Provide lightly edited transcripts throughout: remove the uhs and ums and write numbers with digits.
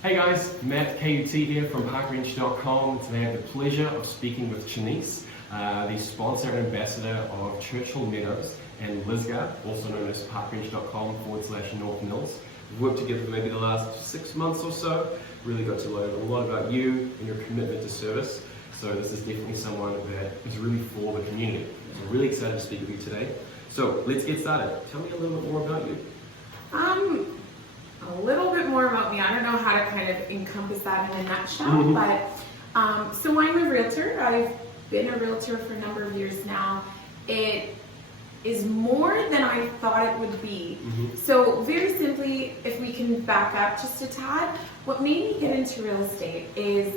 Hey guys, Matt KUT here from parkbench.com. Today I have the pleasure of speaking with Chaunyce, the sponsor and ambassador of Churchill, Meadows and Lisgar, also known as parkbench.com/North Mills. We've worked together for maybe the last 6 months or so. Really got to learn a lot about you and your commitment to service. So this is definitely someone that is really for the community. So I'm really excited to speak with you today. So let's get started. Tell me a little bit more about you. A little bit more about me. I don't know how to kind of encompass that in a nutshell, but so I'm a realtor. I've been a realtor for a number of years now. It is more than I thought it would be. So very simply, if we can back up just a tad, what made me get into real estate is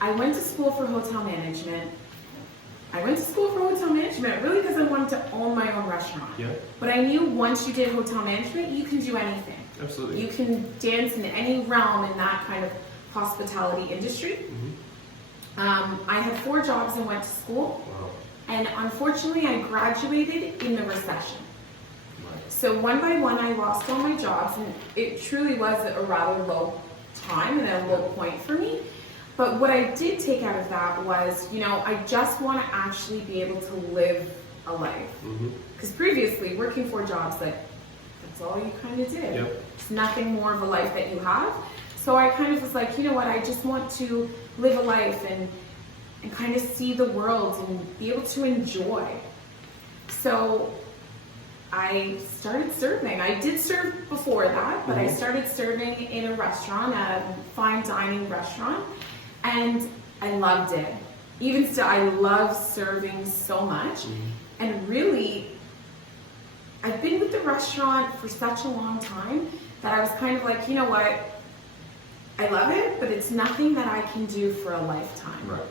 I went to school for hotel management. Really because I wanted to own my own restaurant. Yeah. But I knew once you did hotel management, you can do anything. Absolutely. You can dance in any realm in that kind of hospitality industry. I had 4 jobs and went to school. Wow. And unfortunately, I graduated in the recession. Right. So one by one, I lost all my jobs, and it truly was a rather low time and a low point for me. But what I did take out of that was, I just want to actually be able to live a life. Because previously, working 4 jobs, that's all you kind of did. Yep. It's nothing more of a life that you have. So I kind of was like, you know what, I just want to live a life and kind of see the world and be able to enjoy. So I started serving. I did serve before that, but I started serving in a restaurant, a fine dining restaurant, and I loved it. Even still, I love serving so much. And really, I've been with the restaurant for such a long time that I was kind of like, you know what, I love it, but it's nothing that I can do for a lifetime. Right.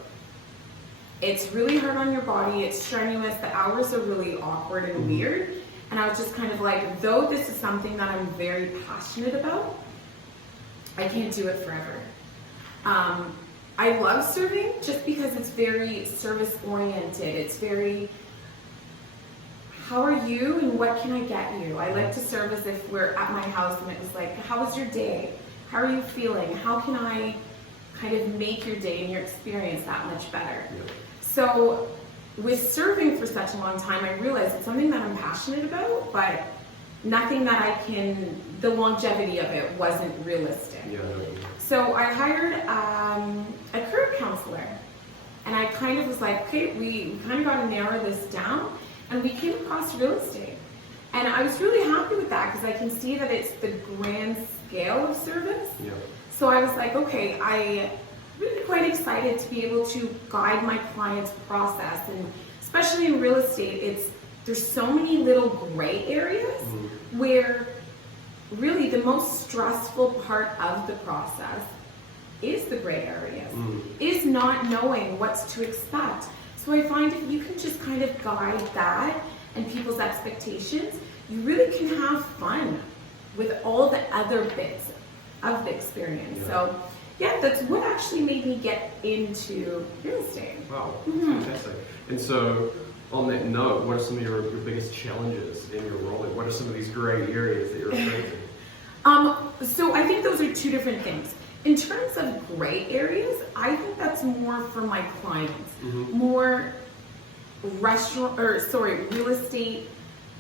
It's really hard on your body, it's strenuous, the hours are really awkward and weird. And I was just kind of like, though this is something that I'm very passionate about, I can't do it forever. I love serving just because it's very service oriented. It's very, how are you and what can I get you? I like to serve as if we're at my house and it was like, how was your day? How are you feeling? How can I kind of make your day and your experience that much better? Yeah. So with serving for such a long time, I realized it's something that I'm passionate about, but nothing that I can, the longevity of it wasn't realistic. Yeah. So I hired a career counselor, and I kind of was like, okay, we kind of got to narrow this down, and we came across real estate. And I was really happy with that because I can see that it's the grand scale of service. Yeah. So I was like, okay, I really quite excited to be able to guide my clients' process, and especially in real estate, there's so many little gray areas where really the most stressful part of the process is the gray areas, is not knowing what's to expect. So I find if you can just kind of guide that and people's expectations, you really can have fun with all the other bits of the experience. Yeah. So yeah, that's what actually made me get into real estate. Wow, fantastic. And so, on that note, what are some of your biggest challenges in your role? What are some of these gray areas that you're referring to? So I think those are 2 different things. In terms of gray areas, I think that's more for my clients, more real estate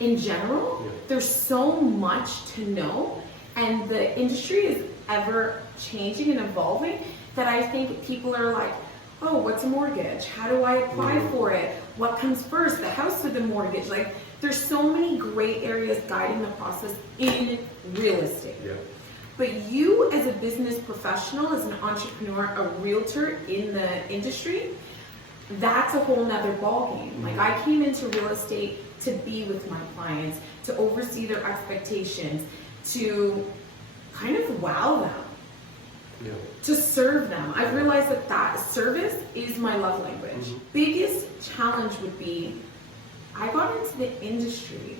in general. Yeah. There's so much to know, and the industry is ever changing and evolving that I think people are like, oh, what's a mortgage? How do I apply for it? What comes first, the house or the mortgage? Like, there's so many gray areas guiding the process in real estate. Yeah. But you as a business professional, as an entrepreneur, a realtor in the industry, that's a whole nother ballgame. Like, I came into real estate to be with my clients, to oversee their expectations, to kind of wow them. Yeah. To serve them. I've realized that service is my love language. Biggest challenge would be, I got into the industry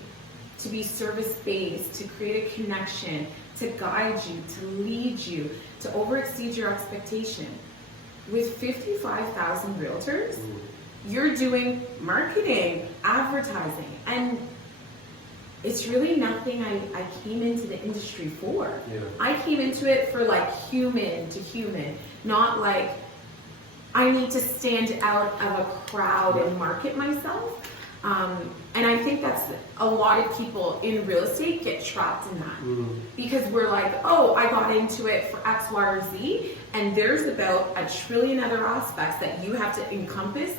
to be service-based, to create a connection, to guide you, to lead you, to overexceed your expectation. With 55,000 realtors, you're doing marketing, advertising, and it's really nothing I came into the industry for. Yeah. I came into it for like human to human, not like I need to stand out of a crowd and market myself. And I think that's a lot of people in real estate get trapped in that because we're like, oh, I got into it for X, Y, or Z, and there's about a trillion other aspects that you have to encompass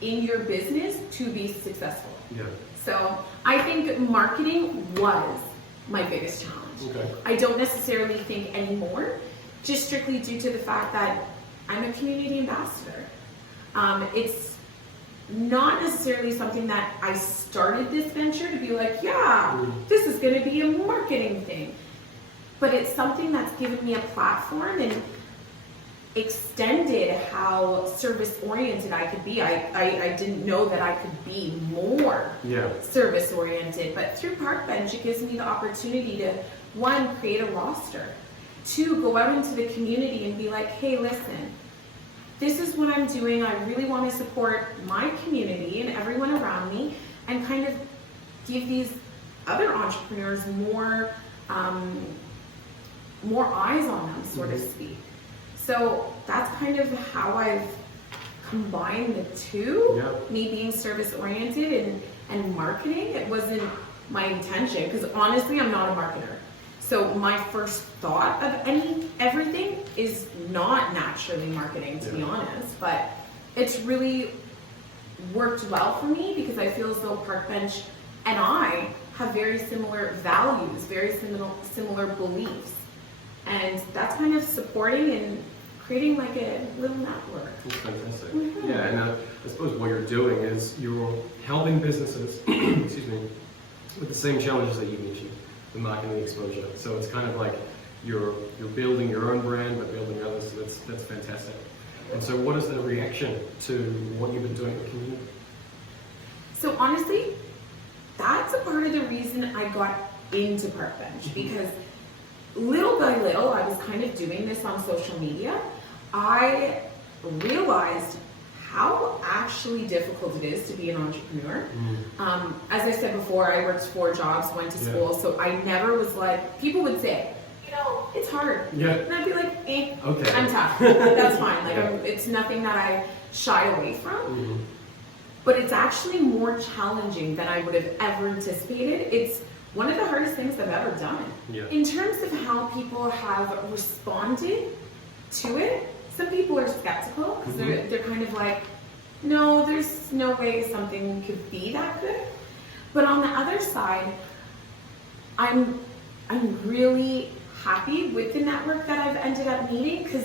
in your business to be successful. Yeah. So I think marketing was my biggest challenge. Okay. I don't necessarily think anymore, just strictly due to the fact that I'm a community ambassador. It's not necessarily something that I started this venture to be like, yeah, this is going to be a marketing thing. But it's something that's given me a platform and extended how service-oriented I could be. I didn't know that I could be more service-oriented, but through Parkbench, it gives me the opportunity to, one, create a roster, two, go out into the community and be like, hey, listen, this is what I'm doing. I really want to support my community and everyone around me and kind of give these other entrepreneurs more eyes on them, so to speak. So that's kind of how I've combined the two, me being service oriented and marketing. It wasn't my intention because honestly, I'm not a marketer. So my first thought of everything is not naturally marketing, to be honest, but it's really worked well for me because I feel as though Parkbench and I have very similar values, very similar beliefs. And that's kind of supporting and creating like a little network. That's fantastic. Yeah, and I suppose what you're doing is you're helping businesses, excuse me, with the same challenges that you mentioned, the marketing exposure. So it's kind of like you're building your own brand, but building others. So that's fantastic. And so, what is the reaction to what you've been doing in the community? So honestly, that's a part of the reason I got into Parkbench because little by little, I was kind of doing this on social media. I realized how actually difficult it is to be an entrepreneur. As I said before, I worked 4 jobs, went to school, so I never was like, people would say, you know, it's hard. And I'd be like, okay, I'm tough. That's fine. Like, it's nothing that I shy away from. But it's actually more challenging than I would have ever anticipated. It's one of the hardest things I've ever done. In terms of how people have responded to it, some people are skeptical because they're kind of like, no, there's no way something could be that good. But on the other side, I'm really happy with the network that I've ended up meeting because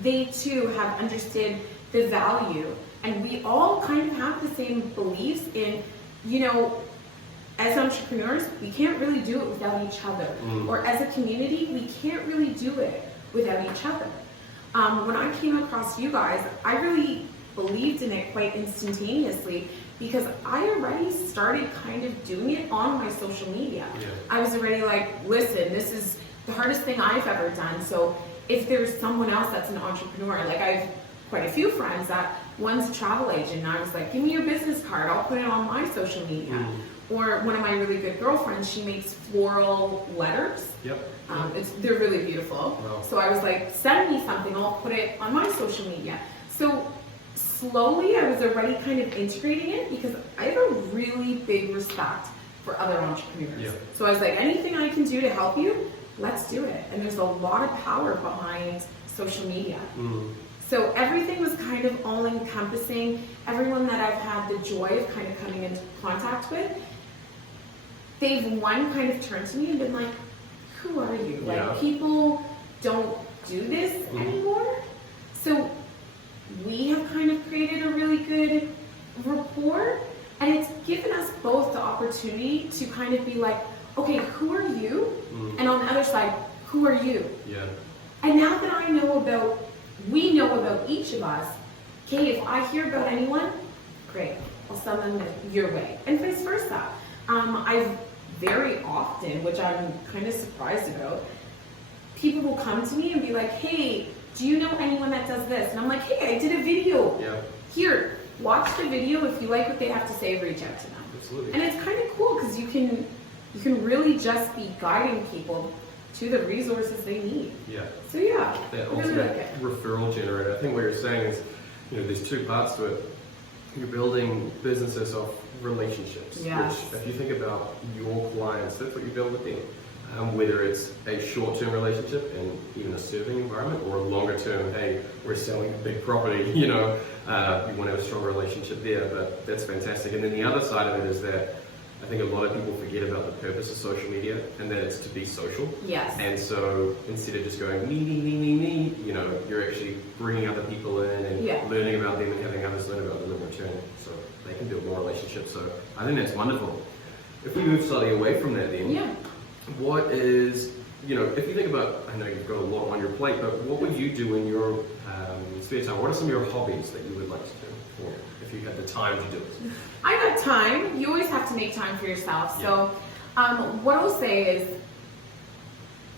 they too have understood the value, and we all kind of have the same beliefs in, you know, as entrepreneurs, we can't really do it without each other. Or as a community, we can't really do it without each other. When I came across you guys, I really believed in it quite instantaneously because I already started kind of doing it on my social media. I was already like, listen, this is the hardest thing I've ever done. So if there's someone else that's an entrepreneur, like I have quite a few friends that one's a travel agent, and I was like, give me your business card, I'll put it on my social media. Or one of my really good girlfriends, she makes floral letters. They're really beautiful. So I was like, send me something, I'll put it on my social media. So slowly I was already kind of integrating it because I have a really big respect for other entrepreneurs. So I was like, anything I can do to help you, let's do it. And there's a lot of power behind social media. So everything was kind of all encompassing. Everyone that I've had the joy of kind of coming into contact with, they've kind of turned to me and been like, who are you? Like, people don't do this anymore. So we have kind of created a really good rapport, and it's given us both the opportunity to kind of be like, okay, who are you? And on the other side, who are you? And now that we know about each of us, okay, if I hear about anyone, great, I'll send them your way, and vice versa. I've very often, which I'm kind of surprised about, people will come to me and be like, hey, do you know anyone that does this? And I'm like, hey, I did a video. Here, watch the video. If you like what they have to say, reach out to them. And it's kind of cool because you you can really just be guiding people to the resources they need. Yeah. So yeah, That I really like ultimate it. referral generator. I think what you're saying is, there's two parts to it. You're building businesses off relationships. Yes. Which, if you think about your clients, that's what you build with them. Whether it's a short-term relationship in even a serving environment, or a longer-term, hey, we're selling a big property, you want to have a strong relationship there. But that's fantastic. And then the other side of it is that I think a lot of people forget about the purpose of social media, and that it's to be social. Yes. And so instead of just going me, you're actually bringing other people in and learning about them and having others learn about them in return, so they can build more relationships. So I think that's wonderful. If we move slightly away from that then, what is, if you think about, I know you've got a lot on your plate, but what would you do in your spare time? What are some of your hobbies that you would like to do, or if you had the time to do it? I got time. You always have to make time for yourself. So what I'll say is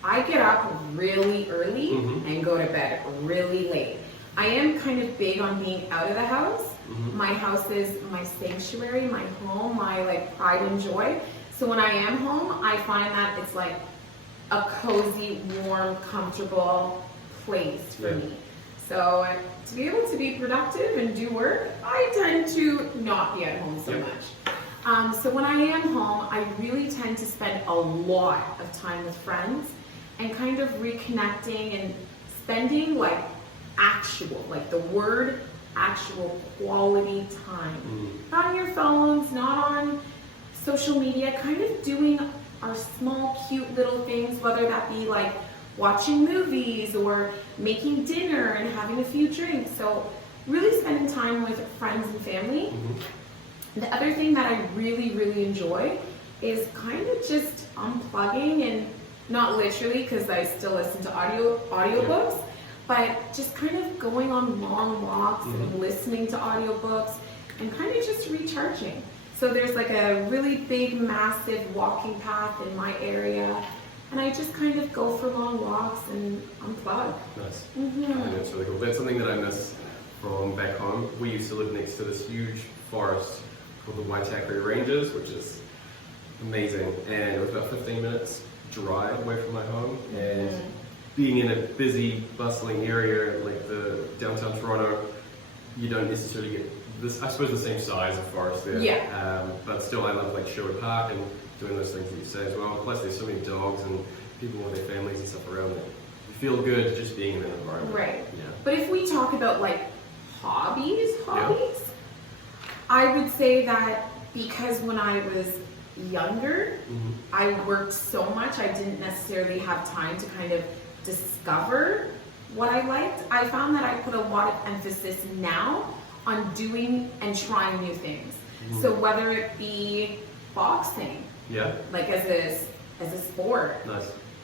I get up really early and go to bed really late. I am kind of big on being out of the house. My house is my sanctuary, my home, my pride and joy. So when I am home, I find that it's like a cozy, warm, comfortable place for me. So to be able to be productive and do work, I tend to not be at home so much. So when I am home, I really tend to spend a lot of time with friends and kind of reconnecting and spending actual, the word actual quality time. Not on your phones, not on social media, kind of doing our small, cute little things, whether that be watching movies or making dinner and having a few drinks. So really spending time with friends and family. The other thing that I really, really enjoy is kind of just unplugging, and not literally because I still listen to audiobooks, but just kind of going on long walks and listening to audiobooks and kind of just recharging. So there's a really big, massive walking path in my area, and I just kind of go for long walks and unplug. Nice. I think that's really cool. That's something that I miss from back home. We used to live next to this huge forest called the Waitakere Ranges, which is amazing. And it was about 15 minutes drive away from my home. And being in a busy, bustling area like the downtown Toronto, you don't necessarily get this, I suppose, the same size of forest there. But still, I love Sherwood Park and doing those things that you say as well. Plus, there's so many dogs and people with their families and stuff around that you feel good just being in that environment. Right. But if we talk about hobbies, I would say that because when I was younger, I worked so much, I didn't necessarily have time to kind of discover what I liked. I found that I put a lot of emphasis now on doing and trying new things. So whether it be boxing, as a sport,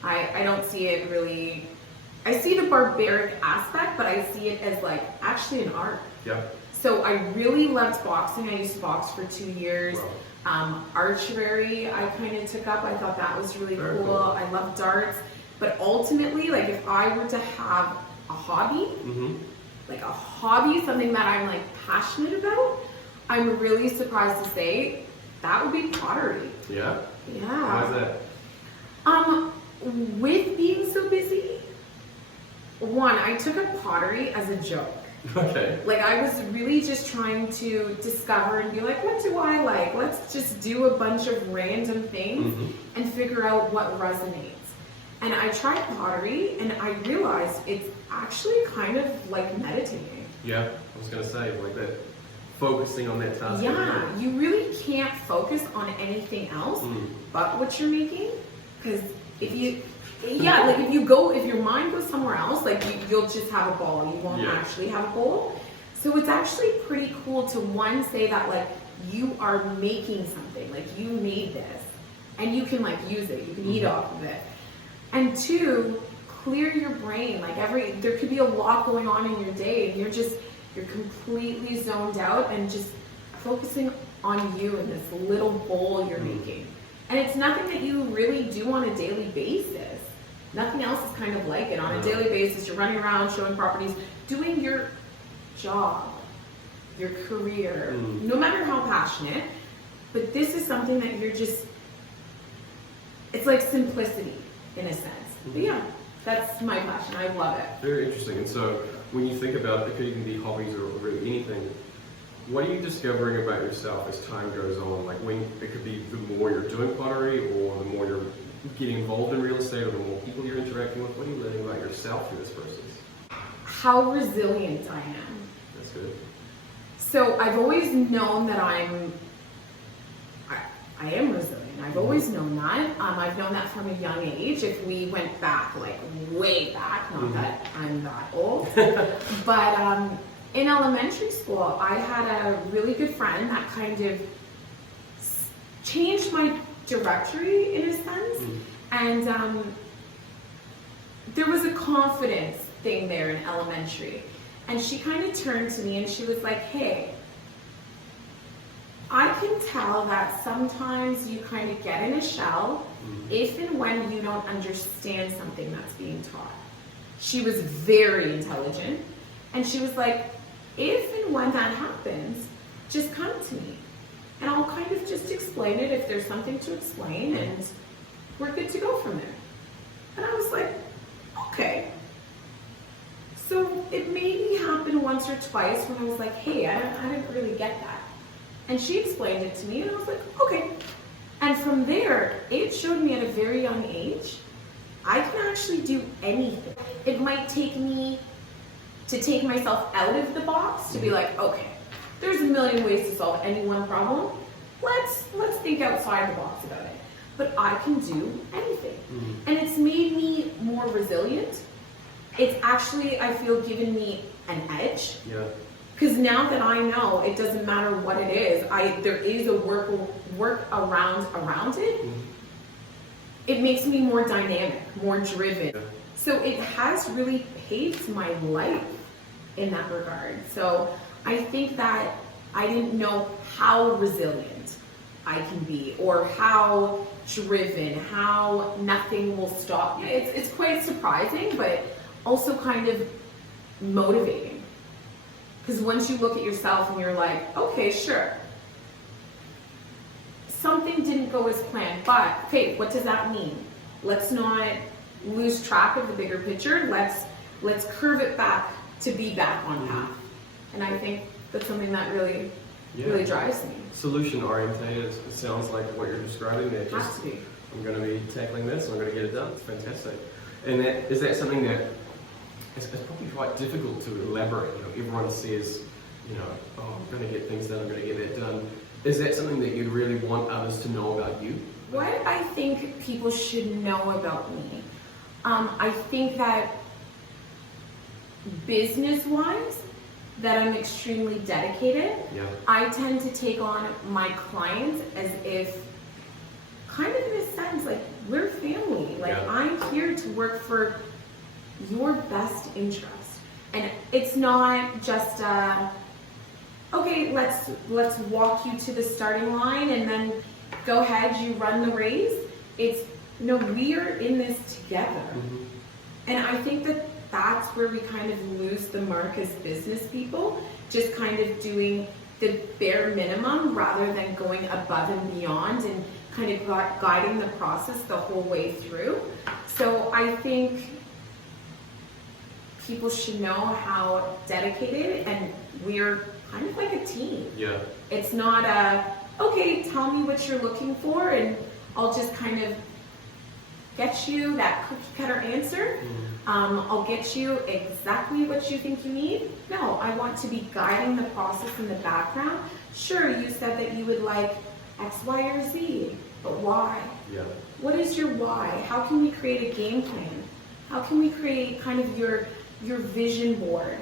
I don't see it really. I see the barbaric aspect, but I see it as actually an art. So I really loved boxing. I used to box for 2 years. Archery, I kind of took up. I thought that was really cool. I love darts. But ultimately, if I were to have a hobby, something that I'm passionate about, I'm really surprised to say that would be pottery. Yeah? Yeah. Why is that? With being so busy, one, I took up pottery as a joke. Okay. I was really just trying to discover and be what do I like? Let's just do a bunch of random things and figure out what resonates. And I tried pottery and I realized it's actually kind of like meditating. Yeah, I was going to say, that focusing on that task. Yeah, you really can't focus on anything else but what you're making. Because if you, if your mind goes somewhere else, you'll just have a ball. You won't actually have a goal. So it's actually pretty cool to say that you are making something, you made this, and you can use it. You can eat off of it. And two, clear your brain. There could be a lot going on in your day, and you're completely zoned out and just focusing on you in this little bowl you're making. And it's nothing that you really do on a daily basis. Nothing else is kind of like it. On a daily basis, you're running around showing properties, doing your job, your career, no matter how passionate. But this is something that it's like simplicity in a sense. But yeah, that's my passion. I love it. Very interesting. And so when you think about, it could even be hobbies or really anything, what are you discovering about yourself as time goes on? Like when it could be the more you're doing pottery or the more you're getting involved in real estate or the more people you're interacting with, what are you learning about yourself through this process? How resilient I am. That's good. So I've always known that I am resilient. I've always known that. I've known that from a young age. If we went back, like way back, not that I'm that old, but in elementary school, I had a really good friend that kind of changed my directory in a sense. And there was a confidence thing there in elementary. And she kind of turned to me and she was like, hey, I can tell that sometimes you kind of get in a shell if and when you don't understand something that's being taught. She was very intelligent. And she was like, if and when that happens, just come to me. And I'll kind of just explain it if there's something to explain, and we're good to go from there. And I was like, okay. So it maybe happened once or twice when I was like, hey, I didn't really get that. And she explained it to me, and I was like, okay. And from there, it showed me at a very young age, I can actually do anything. It might take me to take myself out of the box to be like, okay, there's a million ways to solve any one problem. Let's think outside the box about it. But I can do anything. And it's made me more resilient. It's actually, I feel, given me an edge. Yeah. Because now that I know it doesn't matter what it is, there is a work around it. It makes me more dynamic, more driven. Yeah. So it has really paved my life in that regard. So I think that I didn't know how resilient I can be, or how driven, how nothing will stop me. It's quite surprising, but also kind of motivating. Because once you look at yourself and you're like, okay, sure, something didn't go as planned, but okay, what does that mean? Let's not lose track of the bigger picture. Let's curve it back to be back on path. And I think that's something that really drives me. Solution orientated, it sounds like what you're describing there. Has to be. I'm going to be tackling this, I'm going to get it done. It's fantastic. And is that something that it's probably quite difficult to elaborate? You know, everyone says, you know, oh, I'm going to get things done, I'm going to get that done. Is that something that you'd really want others to know about you? What I think people should know about me, I think that business-wise, that I'm extremely dedicated. Yeah. I tend to take on my clients as if, kind of in a sense, like we're family. Like I'm here to work for your best interest. And it's not just, okay, let's walk you to the starting line and then go ahead, you run the race. It's, no, we are in this together. And I think that that's where we kind of lose the mark as business people, just kind of doing the bare minimum rather than going above and beyond and kind of guiding the process the whole way through. So I think people should know how dedicated, and we're kind of like a team. Yeah. It's not a, okay, tell me what you're looking for and I'll just kind of get you that cookie cutter answer. I'll get you exactly what you think you need. No, I want to be guiding the process in the background. Sure, you said that you would like X, Y, or Z, but why? Yeah. What is your why? How can we create a game plan? How can we create kind of your vision board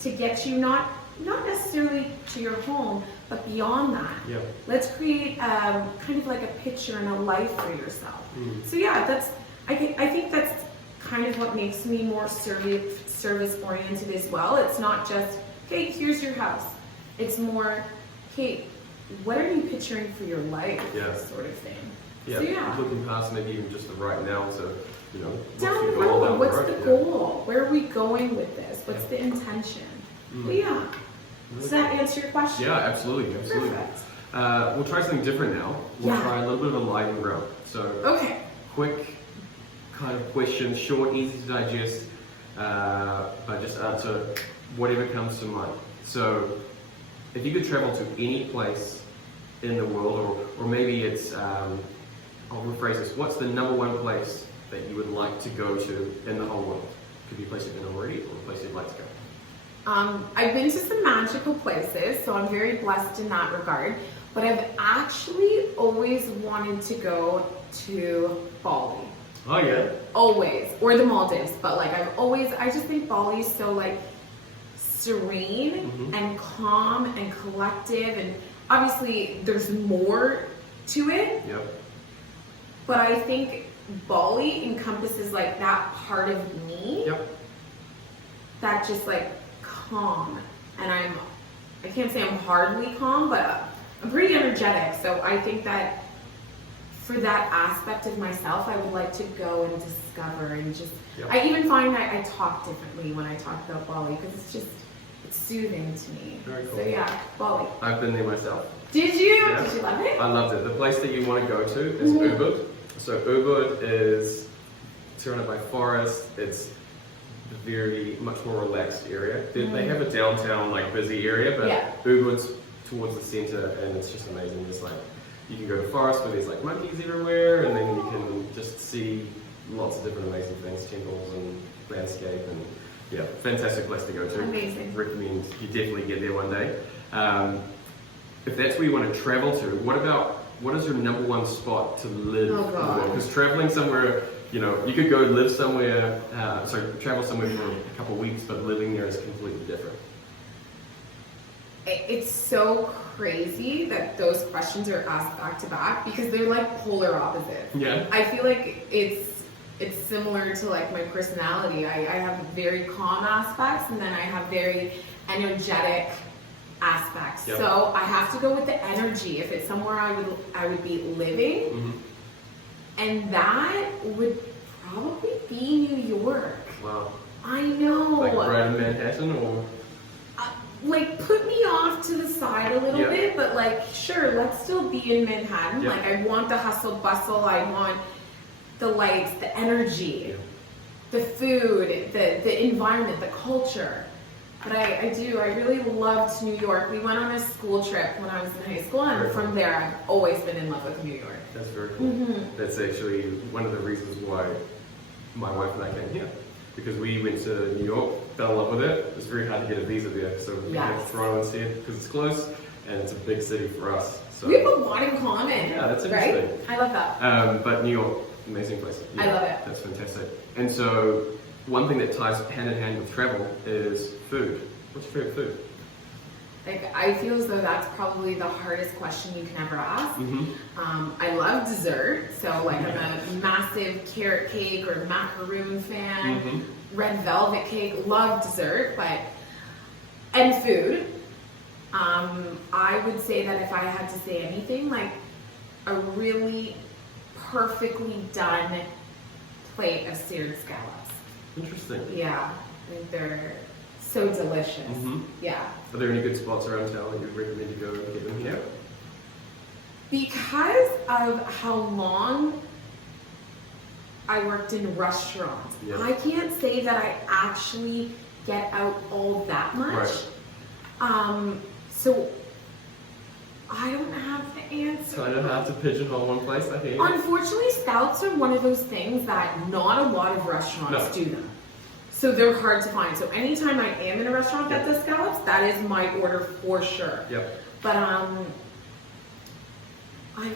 to get you not necessarily to your home, but beyond that? Yeah. Let's create kind of like a picture and a life for yourself. So yeah, I think that's kind of what makes me more service oriented as well. It's not just, okay, here's your house. It's more, okay, what are you picturing for your life? Sort of thing. Yeah. So, yeah. Looking past maybe even just the right now to, you know, down the road. What's the goal? Where are we going with this? What's the intention? But yeah. Does that answer your question? Yeah, absolutely. Perfect. We'll try something different now. We'll try a little bit of a live and grow. So okay. quick kind of questions, short, easy to digest, but just answer whatever comes to mind. So, if you could travel to any place in the world, or maybe it's, I'll rephrase this, what's the number one place that you would like to go to in the whole world? Could be a place you've been already, or a place you'd like to go. I've been to some magical places, so I'm very blessed in that regard. But I've actually always wanted to go to Bali. Oh yeah? Always. Or the Maldives. But like I just think Bali is so like serene and calm and collective, and obviously there's more to it. Yep. But I think Bali encompasses like that part of me. Yep. That just like calm, and I can't say I'm hardly calm, but I'm pretty energetic. So I think that for that aspect of myself, I would like to go and discover and just. Yep. I even find that I talk differently when I talk about Bali because it's soothing to me. Very cool. So yeah, Bali. I've been there myself. Did you? Yeah. Did you love it? I loved it. The place that you want to go to is Ubud. So Ubud is surrounded by forest. It's a very much more relaxed area. They have a downtown like busy area, but Ubud's towards the center, and it's just amazing. Just like you can go to forest where there's like monkeys everywhere, and then you can just see lots of different amazing things, temples and landscape, and yeah, fantastic place to go to. Amazing. Recommend you definitely get there one day. If that's where you want to travel to, what is your number one spot to live? Oh God. Because traveling somewhere, you know, you could go live somewhere, travel somewhere for a couple of weeks, but living there is completely different. It's so crazy that those questions are asked back to back because they're like polar opposites. Yeah. I feel like it's similar to like my personality. I have very calm aspects, and then I have very energetic aspects. Yep. So I have to go with the energy. If it's somewhere I would be living, and that would probably be New York. Wow. I know. Like right in Manhattan, or? Like put me off to the side a little bit, but like sure, let's still be in Manhattan. Yeah. Like I want the hustle bustle. I want the lights, the energy, the food, the environment, the culture. But I really loved New York. We went on a school trip when I was in high school, and from there I've always been in love with New York. That's very cool. That's actually one of the reasons why my wife and I came here. Because we went to New York, fell in love with it. It was very hard to get a visa there, so we came to Toronto instead because it's close and it's a big city for us. So we have a lot in common. Yeah, that's interesting. Right? I love that. But New York, amazing place. Yeah, I love it. That's fantastic. And so one thing that ties hand in hand with travel is food. What's your favorite food? Like I feel as though that's probably the hardest question you can ever ask. I love dessert, so like I'm a massive carrot cake or macaroon fan. Red velvet cake, love dessert, and food. I would say that if I had to say anything, like a really perfectly done plate of seared scallops. Interesting. Yeah, I think they're so delicious. Yeah. Are there any good spots around town that you'd recommend to go and get them here? Because of how long I worked in restaurants, I can't say that I actually get out all that much. Right. So I don't have the answer. Kind of hard to pigeonhole one place, I think. Unfortunately, scallops are one of those things that not a lot of restaurants do them. So they're hard to find. So anytime I am in a restaurant that does scallops, that is my order for sure. Yep. But I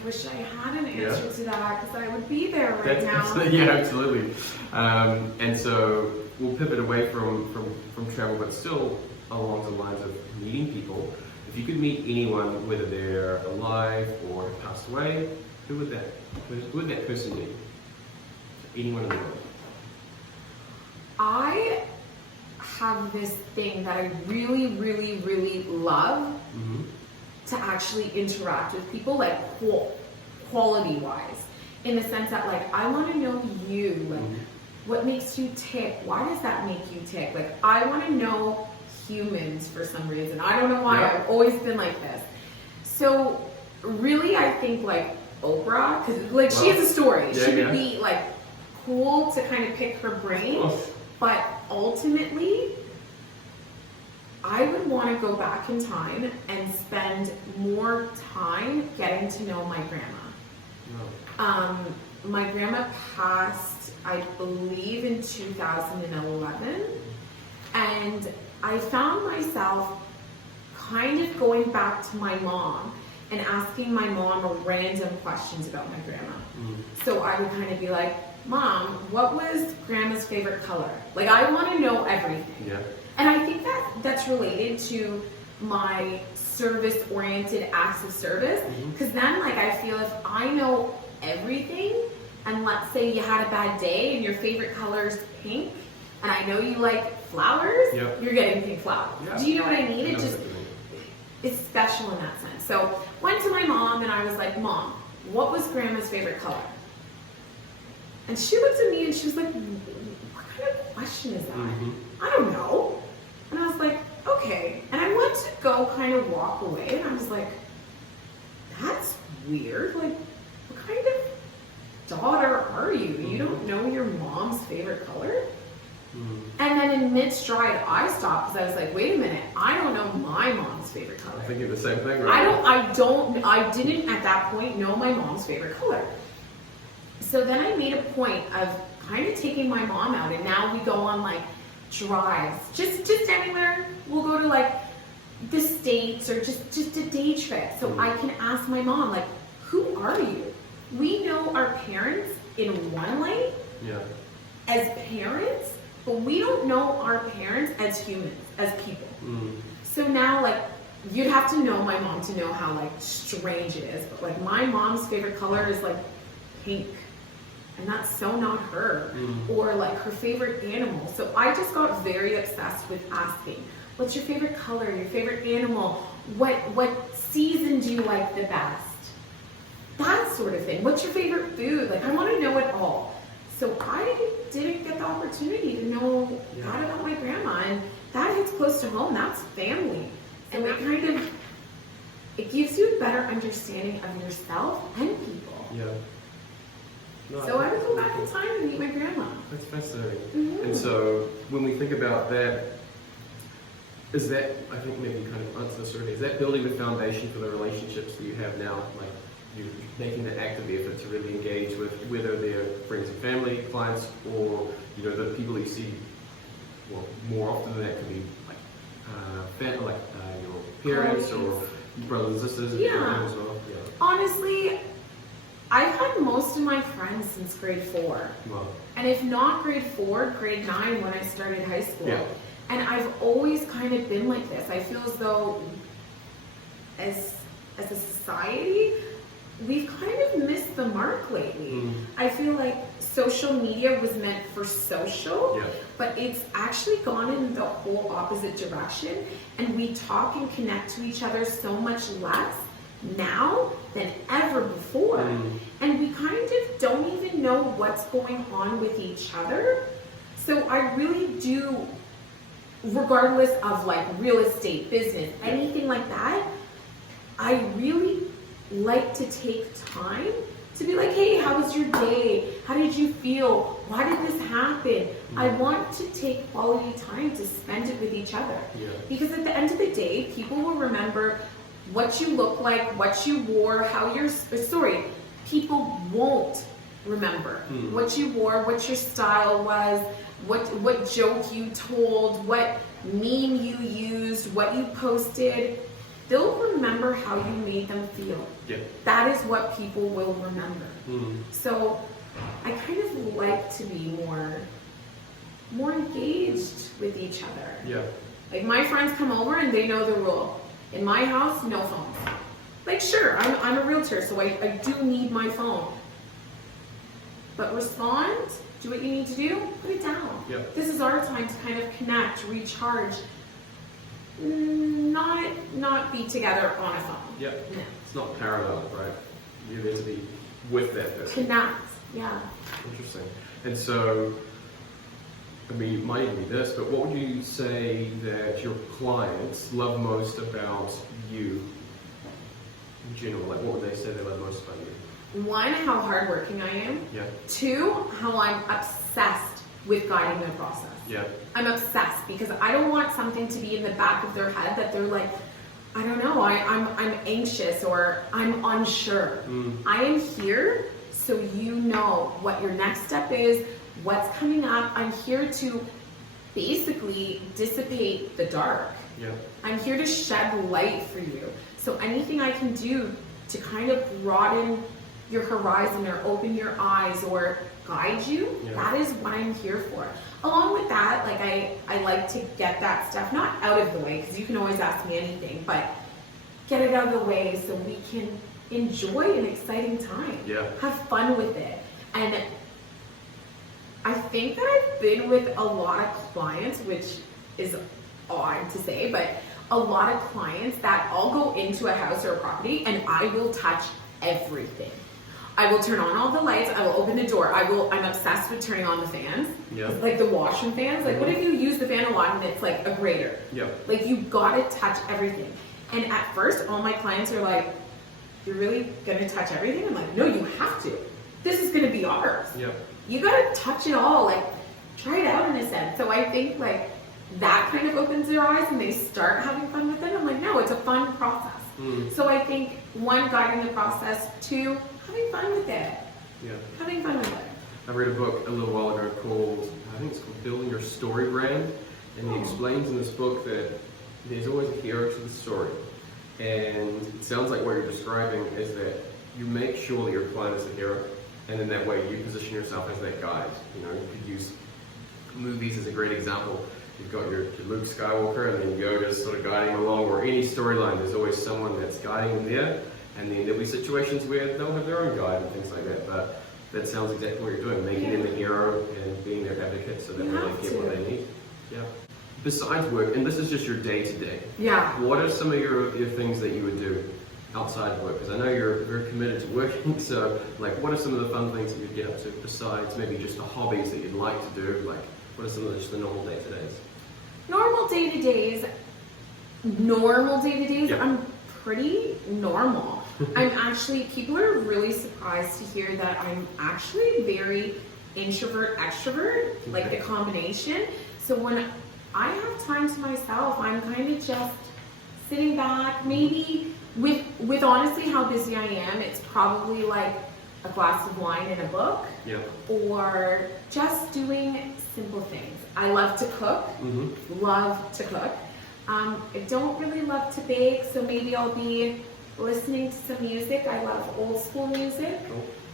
wish I had an answer to that because I would be there right now. Yeah, absolutely. And so we'll pivot away from travel, but still along the lines of meeting people. If you could meet anyone, whether they're alive or have passed away, who would that person be? Anyone in the world. I have this thing that I really, really, really love to actually interact with people, like quality-wise, in the sense that like I want to know you, like what makes you tick? Why does that make you tick? Like I want to know humans for some reason. I don't know why. I've always been like this. So really, I think like Oprah, because like she has a story. Yeah, She would be like cool to kind of pick her brain, but ultimately, I would want to go back in time and spend more time getting to know my grandma. My grandma passed, I believe, in 2011, and I found myself kind of going back to my mom and asking my mom random questions about my grandma. So I would kind of be like, Mom, what was Grandma's favorite color? Like, I want to know everything. Yeah. And I think that's related to my service-oriented acts of service, because then, like, I feel if I know everything, and let's say you had a bad day and your favorite color is pink, and I know you like flowers, you're getting pink flowers. Do you know what I mean? It just, it's special in that sense. So went to my mom and I was like, Mom, what was Grandma's favorite color? And she looked at me and she was like, what kind of question is that? I don't know. And I was like, okay. And I went to go kind of walk away and I was like, that's weird. Like, what kind of daughter are you? You don't know your mom's favorite color? And then in mid-stride, I stopped because I was like, wait a minute, I don't know my mom's favorite color. I'm thinking the same thing, right? I didn't at that point know my mom's favorite color. So then I made a point of kind of taking my mom out, and now we go on like drives, just anywhere. We'll go to like the States or just a day trip. So I can ask my mom, like, who are you? We know our parents in one light as parents, but we don't know our parents as humans, as people. So now, like, you'd have to know my mom to know how like strange it is, but like my mom's favorite color is like pink. And that's so not her. Or like her favorite animal. So I just got very obsessed with asking, what's your favorite color, your favorite animal? What season do you like the best? That sort of thing. What's your favorite food? Like, I want to know it all. So I didn't get the opportunity to know that about my grandma. And that hits close to home. That's family. And it kind of, it gives you a better understanding of yourself and people. No, so I would go back in time and meet my grandma. That's fascinating. And so when we think about that, is that, I think maybe you kind of answered this already, is that building the foundation for the relationships that you have now? Like, you're making the active effort to really engage with whether they're friends and family, clients, or, you know, the people you see, well, more often than that could be like family, like your parents or brothers and sisters as well. Honestly, I've had most of my friends since grade 4. Wow. And if not grade 4, grade 9 when I started high school. And I've always kind of been like this. I feel as though as a society, we've kind of missed the mark lately. I feel like social media was meant for social, but it's actually gone in the whole opposite direction. And we talk and connect to each other so much less now than ever before. And we kind of don't even know what's going on with each other. So I really do, regardless of like real estate, business, anything like that, I really like to take time to be like, hey, how was your day? How did you feel? Why did this happen? I want to take quality time to spend it with each other. Because at the end of the day, people will remember what you look like, what you wore, how you're, sorry, people won't remember what you wore, what your style was, what joke you told, what meme you used, what you posted. They'll remember how you made them feel. That is what people will remember. So I kind of like to be more engaged with each other. Like, my friends come over and they know the rule. In my house, no phones. Like, sure, I'm a realtor, so I do need my phone. But respond, do what you need to do, put it down. This is our time to kind of connect, recharge, not be together on a phone. No. It's not parallel, right? You're there to be with that person. Connect, Interesting. And so, I mean, it might even be this, but what would you say that your clients love most about you in general? Like, what would they say they love most about you? one, how hardworking I am. Yeah. Two, how I'm obsessed with guiding their process. Yeah. I'm obsessed because I don't want something to be in the back of their head that they're like, I don't know, I'm anxious or I'm unsure. I am here so you know what your next step is, what's coming up. I'm here to basically dissipate the dark. Yeah. I'm here to shed light for you. So anything I can do to kind of broaden your horizon or open your eyes or guide you, that is what I'm here for. Along with that, like I like to get that stuff not out of the way, because you can always ask me anything, but get it out of the way so we can enjoy an exciting time. Yeah. Have fun with it. And I think that I've been with a lot of clients, which is odd to say, but a lot of clients that I'll go into a house or a property and I will touch everything. I will turn on all the lights, I will open the door, I'm obsessed with turning on the fans. Yeah. Like the washroom fans. Like what if you use the fan a lot and it's like a grater? Yeah. Like you gotta touch everything. And at first all my clients are like, you're really gonna touch everything? I'm like, no, you have to. This is gonna be ours. Yeah. You gotta touch it all, like try it out in a sense. So I think like that kind of opens their eyes and they start having fun with it. I'm like, no, it's a fun process. So I think one, guiding the process, two, having fun with it. Yeah. Having fun with it. I read a book a little while ago called, I think it's called Building Your Story Brand, and he explains in this book that there's always a hero to the story. And it sounds like what you're describing is that you make sure that your client is a hero, and in that way you position yourself as that guide. You know, you could use movies as a great example. You've got your Luke Skywalker, and then Yoda's sort of guiding him along, or any storyline, there's always someone that's guiding them there. And then there'll be situations where they'll have their own guide and things like that. But that sounds exactly what you're doing, making them a hero and being their advocate so that when they get what they need. Yeah. Besides work, and this is just your day-to-day, what are some of your things that you would do outside of work? Because I know you're very committed to working, so like what are some of the fun things that you'd get up to besides maybe just the hobbies that you'd like to do? Like what are some of just the normal day-to-days? Normal day-to-days, I'm pretty normal. I'm actually, people are really surprised to hear that I'm actually very introvert, extrovert, like the combination. So when I have time to myself, I'm kind of just sitting back, maybe with honestly how busy I am, it's probably like a glass of wine and a book, or just doing simple things. I love to cook, love to cook. I don't really love to bake, so maybe I'll be listening to some music. I love old school music,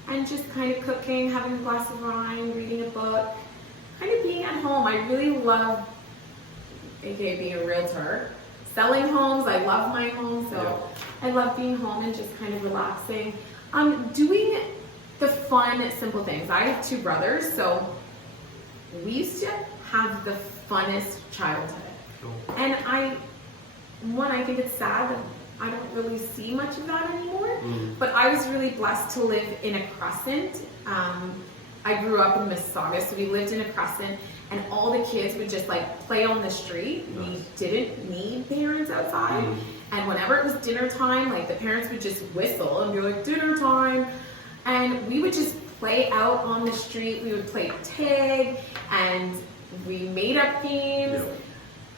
and just kind of cooking, having a glass of wine, reading a book, kind of being at home. I really love, aka being a realtor, selling homes. I love my home, so I love being home and just kind of relaxing. Doing the fun, simple things. I have two brothers, so we used to have the funnest childhood. And I think it's sad that I don't really see much of that anymore, but I was really blessed to live in a crescent. I grew up in Mississauga, so we lived in a crescent, and all the kids would just like play on the street. We didn't need parents outside, and whenever it was dinner time, like the parents would just whistle and be like, dinner time, and we would just play out on the street. We would play tag, and we made up games.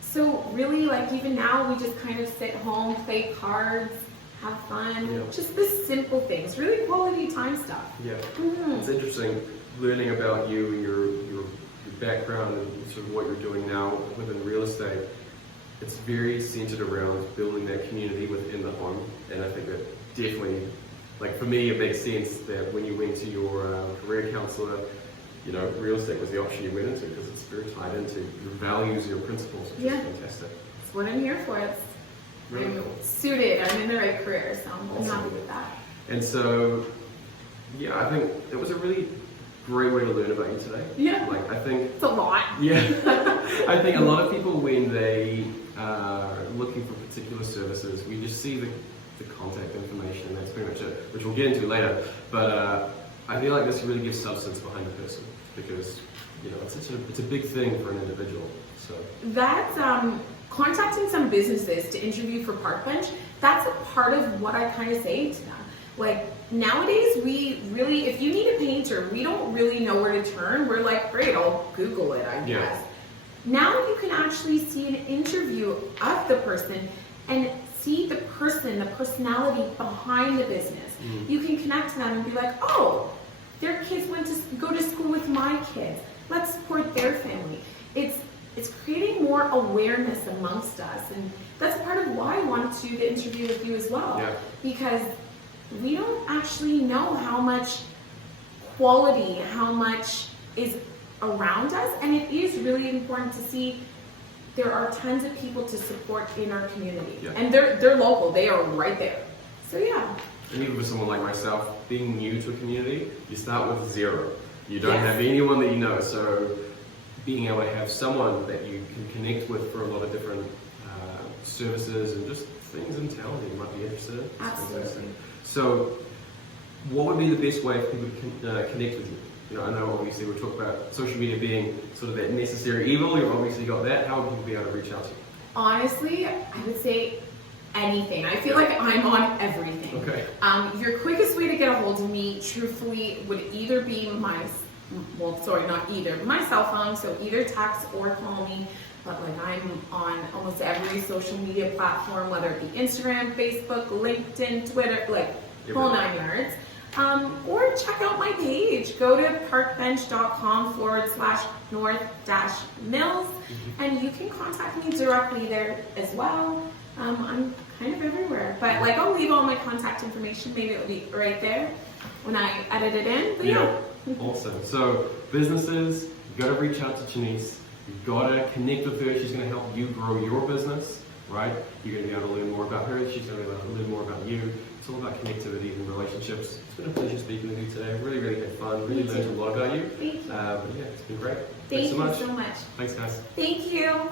So really, like even now, we just kind of sit home, play cards, have fun, just the simple things, really quality time stuff. It's interesting learning about you and your background and sort of what you're doing now within real estate. It's very centered around building that community within the home, and I think that definitely, like for me, it makes sense that when you went to your career counselor, you know, real estate was the option you went into because it's very tied into your values, your principles, which is fantastic. That's what I'm here for. It's really cool. Suited. I'm in the right career, so I'm happy with that. And so, yeah, I think it was a really great way to learn about you today. Like I think it's a lot. I think a lot of people when they are looking for particular services, we just see the contact information, and that's pretty much it, which we'll get into later. But I feel like this really gives substance behind the person because, you know, it's a big thing for an individual. So that's contacting some businesses to interview for Park Bench. That's a part of what I kind of say to them. Like, nowadays we really, if you need a painter, we don't really know where to turn. We're like, great, I'll Google it, I guess. Now you can actually see an interview of the person and see the person, the personality behind the business. You can connect to them and be like, oh, their kids went to go to school with my kids. Let's support their family. It's creating more awareness amongst us, and that's part of why I wanted to do the interview with you as well. Because we don't actually know how much quality, how much is around us, and it is really important to see there are tons of people to support in our community, and they're local, they are right there. So and even for someone like myself, being new to a community, you start with zero. You don't have anyone that you know, so being able to have someone that you can connect with for a lot of different services and just things in town that you might be interested in. Absolutely. So what would be the best way for people to connect with you? You know, I know obviously we talk about social media being sort of that necessary evil. You've obviously got that. How would people be able to reach out to you? Honestly, I would say anything. I feel like I'm on everything. Okay. Your quickest way to get a hold of me, truthfully, would either be my cell phone, so either text or call me. But like, I'm on almost every social media platform, whether it be Instagram, Facebook, LinkedIn, Twitter, like whole 9 yards. Or check out my page. Go to parkbench.com/north-mills, and you can contact me directly there as well. I'm kind of everywhere, but like, I'll leave all my contact information. Maybe it'll be right there when I edit it in. But Awesome. So businesses, you've got to reach out to Chaunyce. You've got to connect with her. She's going to help you grow your business, right? You're going to be able to learn more about her. She's going to be able to learn more about you. It's all about connectivity and relationships. It's been a pleasure speaking with you today. Really, really had fun. Really learned a lot about you. Thank you. But yeah, it's been great. Thank Thanks you so much. Thanks, guys. Thank you.